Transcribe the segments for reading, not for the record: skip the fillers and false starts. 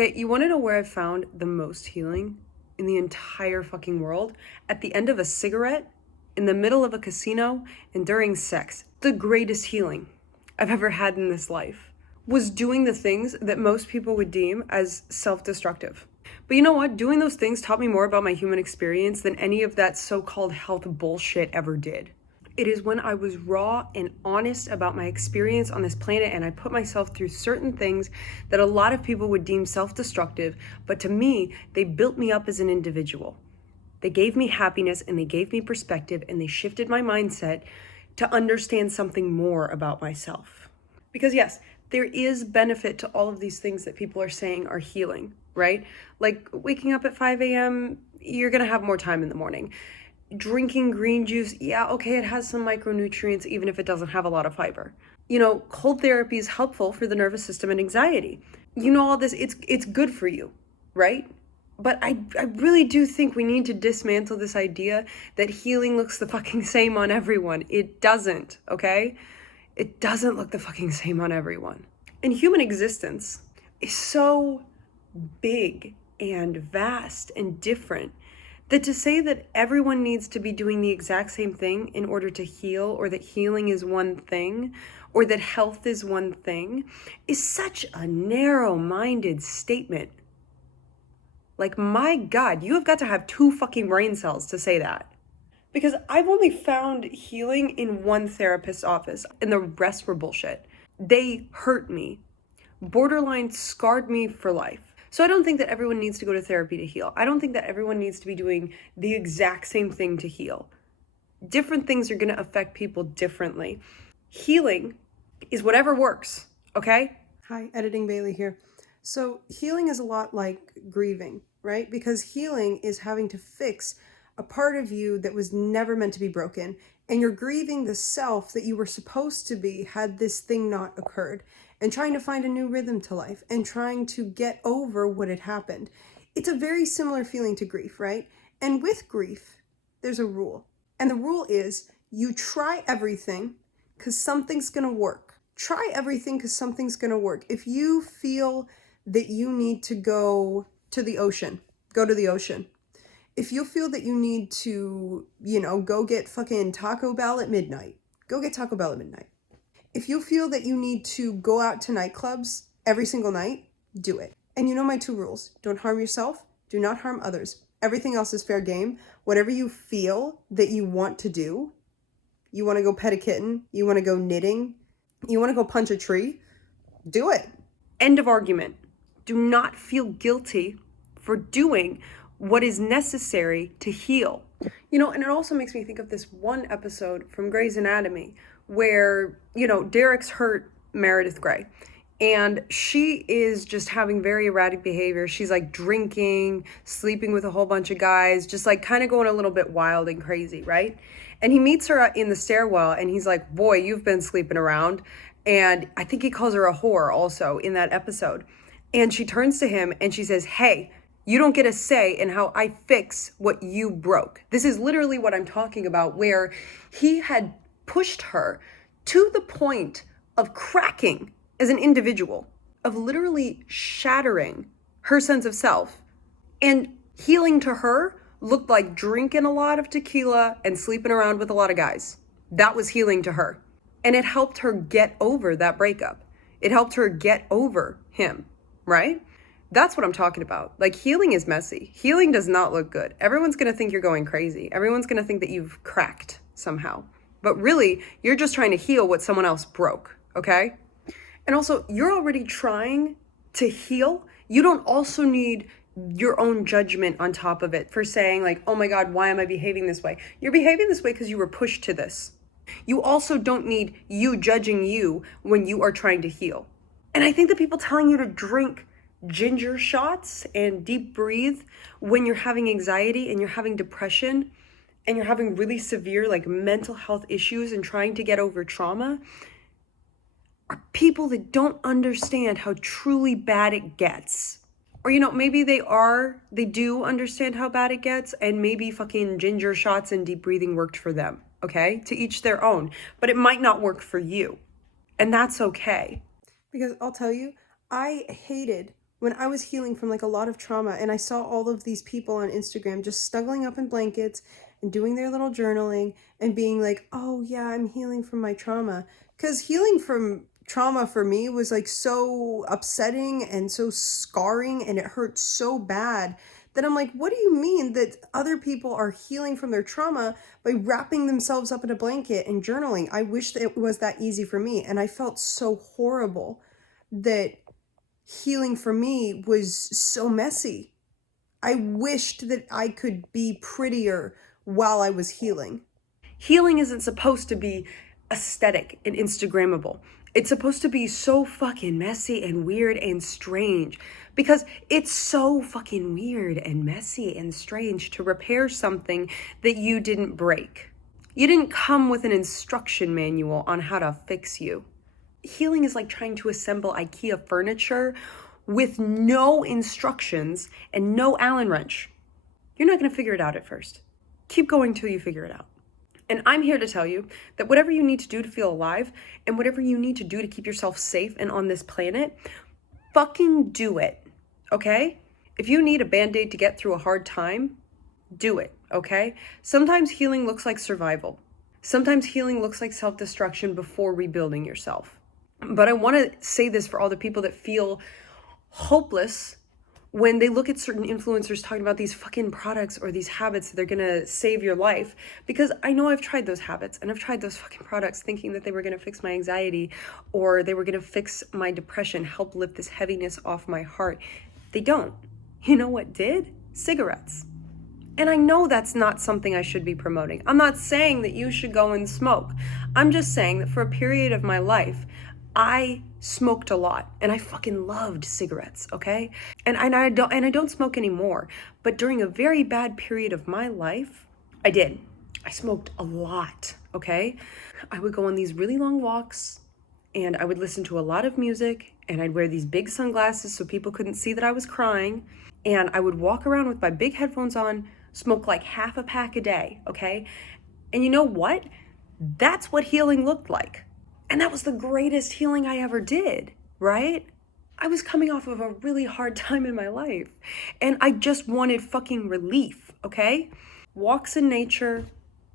Okay, you want to know where I found the most healing in the entire fucking world? At the end of a cigarette, in the middle of a casino, and during sex. The greatest healing I've ever had in this life was doing the things that most people would deem as self-destructive. But you know what? Doing those things taught me more about my human experience than any of that so-called health bullshit ever did. It is when I was raw and honest about my experience on this planet and I put myself through certain things that a lot of people would deem self-destructive, but to me, they built me up as an individual. They gave me happiness and they gave me perspective and they shifted my mindset to understand something more about myself. Because yes, there is benefit to all of these things that people are saying are healing, right? Like waking up at 5 a.m., you're gonna have more time in the morning. Drinking green juice, yeah, okay, it has some micronutrients even if it doesn't have a lot of fiber. Cold therapy is helpful for the nervous system and anxiety. All this, it's good for you, right? But I really do think we need to dismantle this idea that healing looks the fucking same on everyone. It doesn't, okay? It doesn't look the fucking same on everyone. And human existence is so big and vast and different that to say that everyone needs to be doing the exact same thing in order to heal, or that healing is one thing, or that health is one thing, is such a narrow-minded statement. Like, my God, you have got to have 2 fucking brain cells to say that. Because I've only found healing in one therapist's office, and the rest were bullshit. They hurt me, borderline scarred me for life. So I don't think that everyone needs to go to therapy to heal. I don't think that everyone needs to be doing the exact same thing to heal. Different things are going to affect people differently. Healing is whatever works, okay? Hi, Editing Bailey here. So healing is a lot like grieving, right? Because healing is having to fix a part of you that was never meant to be broken. And you're grieving the self that you were supposed to be had this thing not occurred. And trying to find a new rhythm to life and trying to get over what had happened. It's a very similar feeling to grief, right? And with grief, there's a rule. And the rule is you try everything because something's going to work. Try everything because something's going to work. If you feel that you need to go to the ocean, go to the ocean. If you feel that you need to, go get fucking Taco Bell at midnight, go get Taco Bell at midnight. If you feel that you need to go out to nightclubs every single night, do it. And you know my 2 rules. Don't harm yourself. Do not harm others. Everything else is fair game. Whatever you feel that you want to do, you want to go pet a kitten, you want to go knitting, you want to go punch a tree, do it. End of argument. Do not feel guilty for doing what is necessary to heal. And it also makes me think of this one episode from Grey's Anatomy where, Derek's hurt Meredith Grey. And she is just having very erratic behavior. She's like drinking, sleeping with a whole bunch of guys, just like kind of going a little bit wild and crazy, right? And he meets her in the stairwell and he's like, boy, you've been sleeping around. And I think he calls her a whore also in that episode. And she turns to him and she says, hey, you don't get a say in how I fix what you broke. This is literally what I'm talking about, where he had pushed her to the point of cracking as an individual, of literally shattering her sense of self. And healing to her looked like drinking a lot of tequila and sleeping around with a lot of guys. That was healing to her. And it helped her get over that breakup. It helped her get over him, right? That's what I'm talking about. Like, healing is messy. Healing does not look good. Everyone's going to think you're going crazy. Everyone's going to think that you've cracked somehow. But really, you're just trying to heal what someone else broke, okay? And also, you're already trying to heal. You don't also need your own judgment on top of it for saying like, oh my God, why am I behaving this way? You're behaving this way because you were pushed to this. You also don't need you judging you when you are trying to heal. And I think the people telling you to drink ginger shots and deep breathe when you're having anxiety and you're having depression and you're having really severe like mental health issues and trying to get over trauma are people that don't understand how truly bad it gets. Or, maybe they do understand how bad it gets, and maybe fucking ginger shots and deep breathing worked for them, okay? To each their own. But it might not work for you. And that's okay. Because I'll tell you, I hated when I was healing from like a lot of trauma and I saw all of these people on Instagram just snuggling up in blankets and doing their little journaling and being like, oh yeah, I'm healing from my trauma. Because healing from trauma for me was like so upsetting and so scarring and it hurt so bad that I'm like, what do you mean that other people are healing from their trauma by wrapping themselves up in a blanket and journaling? I wish that it was that easy for me. And I felt so horrible that healing for me was so messy. I wished that I could be prettier while I was healing. Healing isn't supposed to be aesthetic and Instagrammable. It's supposed to be so fucking messy and weird and strange because it's so fucking weird and messy and strange to repair something that you didn't break. You didn't come with an instruction manual on how to fix you. Healing is like trying to assemble IKEA furniture with no instructions and no Allen wrench. You're not going to figure it out at first. Keep going till you figure it out. And I'm here to tell you that whatever you need to do to feel alive and whatever you need to do to keep yourself safe and on this planet, fucking do it, okay? If you need a band-aid to get through a hard time, do it, okay? Sometimes healing looks like survival. Sometimes healing looks like self-destruction before rebuilding yourself. But I want to say this for all the people that feel hopeless when they look at certain influencers talking about these fucking products or these habits that they're gonna save your life. Because I know I've tried those habits and I've tried those fucking products thinking that they were gonna fix my anxiety or they were gonna fix my depression, help lift this heaviness off my heart. They don't. You know what did? Cigarettes. And I know that's not something I should be promoting. I'm not saying that you should go and smoke. I'm just saying that for a period of my life, I smoked a lot and I fucking loved cigarettes, okay? And I don't smoke anymore. But during a very bad period of my life, I did. I smoked a lot, okay? I would go on these really long walks and I would listen to a lot of music and I'd wear these big sunglasses so people couldn't see that I was crying. And I would walk around with my big headphones on, smoke like half a pack a day, okay? And you know what? That's what healing looked like. And that was the greatest healing I ever did, right? I was coming off of a really hard time in my life and I just wanted fucking relief, okay? Walks in nature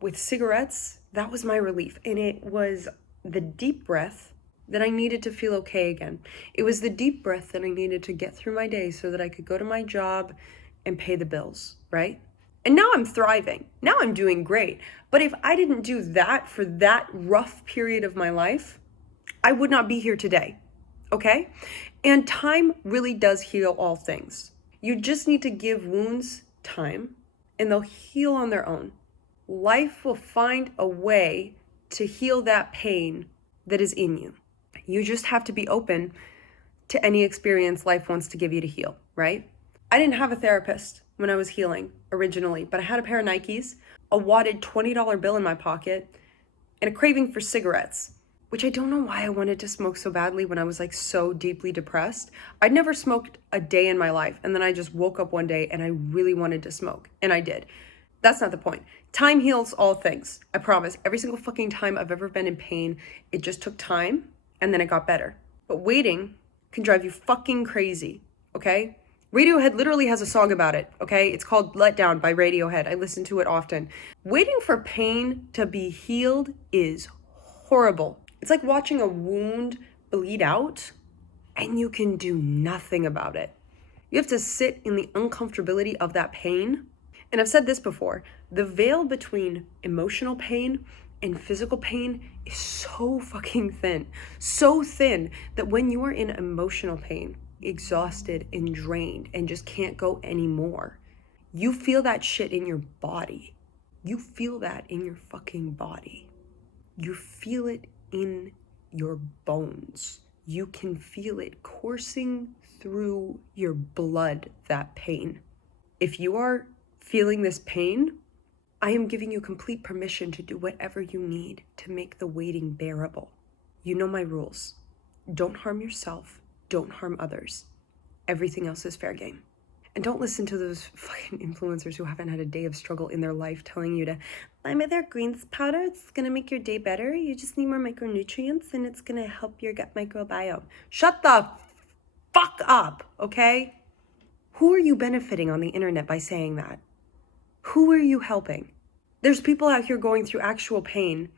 with cigarettes, that was my relief. And it was the deep breath that I needed to feel okay again. It was the deep breath that I needed to get through my day so that I could go to my job and pay the bills, right? And now I'm thriving. Now I'm doing great. But if I didn't do that for that rough period of my life, I would not be here today, okay? And time really does heal all things. You just need to give wounds time and they'll heal on their own. Life will find a way to heal that pain that is in you. You just have to be open to any experience life wants to give you to heal, right? I didn't have a therapist when I was healing originally, but I had a pair of Nikes, a wadded $20 bill in my pocket, and a craving for cigarettes, which I don't know why I wanted to smoke so badly when I was like so deeply depressed. I'd never smoked a day in my life, and then I just woke up one day and I really wanted to smoke, and I did. That's not the point. Time heals all things. I promise. Every single fucking time I've ever been in pain, it just took time, and then it got better. But waiting can drive you fucking crazy, okay? Radiohead literally has a song about it, okay? It's called Let Down by Radiohead. I listen to it often. Waiting for pain to be healed is horrible. It's like watching a wound bleed out and you can do nothing about it. You have to sit in the uncomfortability of that pain. And I've said this before, the veil between emotional pain and physical pain is so fucking thin. So thin that when you are in emotional pain, exhausted and drained and just can't go anymore, you feel that shit in your body. You feel that in your fucking body. You feel it in your bones. You can feel it coursing through your blood, that pain. If you are feeling this pain, I am giving you complete permission to do whatever you need to make the waiting bearable. You know my rules. Don't harm yourself. Don't harm others. Everything else is fair game. And don't listen to those fucking influencers who haven't had a day of struggle in their life telling you to buy my their greens powder. It's gonna make your day better. You just need more micronutrients and it's gonna help your gut microbiome. Shut the fuck up, okay? Who are you benefiting on the internet by saying that? Who are you helping? There's people out here going through actual pain,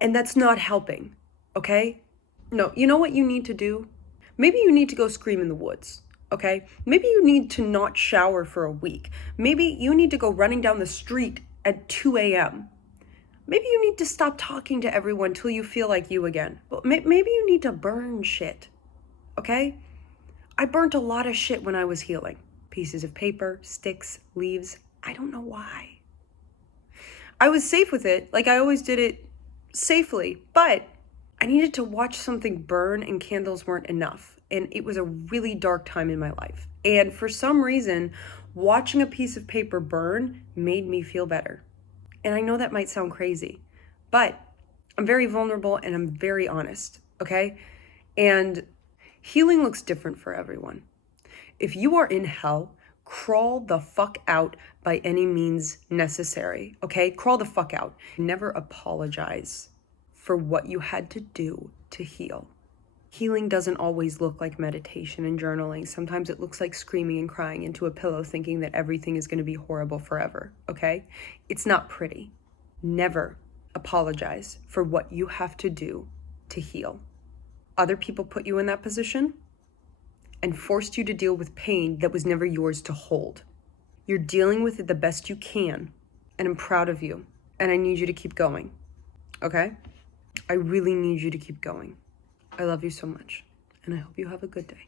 and that's not helping, okay? No, you know what you need to do? Maybe you need to go scream in the woods, okay? Maybe you need to not shower for a week. Maybe you need to go running down the street at 2 a.m. Maybe you need to stop talking to everyone till you feel like you again. Maybe you need to burn shit, okay? I burnt a lot of shit when I was healing. Pieces of paper, sticks, leaves. I don't know why. I was safe with it, like I always did it safely, but I needed to watch something burn and candles weren't enough. And it was a really dark time in my life. And for some reason, watching a piece of paper burn made me feel better. And I know that might sound crazy, but I'm very vulnerable and I'm very honest, okay? And healing looks different for everyone. If you are in hell, crawl the fuck out by any means necessary, okay? Crawl the fuck out. Never apologize for what you had to do to heal. Healing doesn't always look like meditation and journaling. Sometimes it looks like screaming and crying into a pillow thinking that everything is going to be horrible forever, okay? It's not pretty. Never apologize for what you have to do to heal. Other people put you in that position and forced you to deal with pain that was never yours to hold. You're dealing with it the best you can, and I'm proud of you, and I need you to keep going, okay? I really need you to keep going. I love you so much, and I hope you have a good day.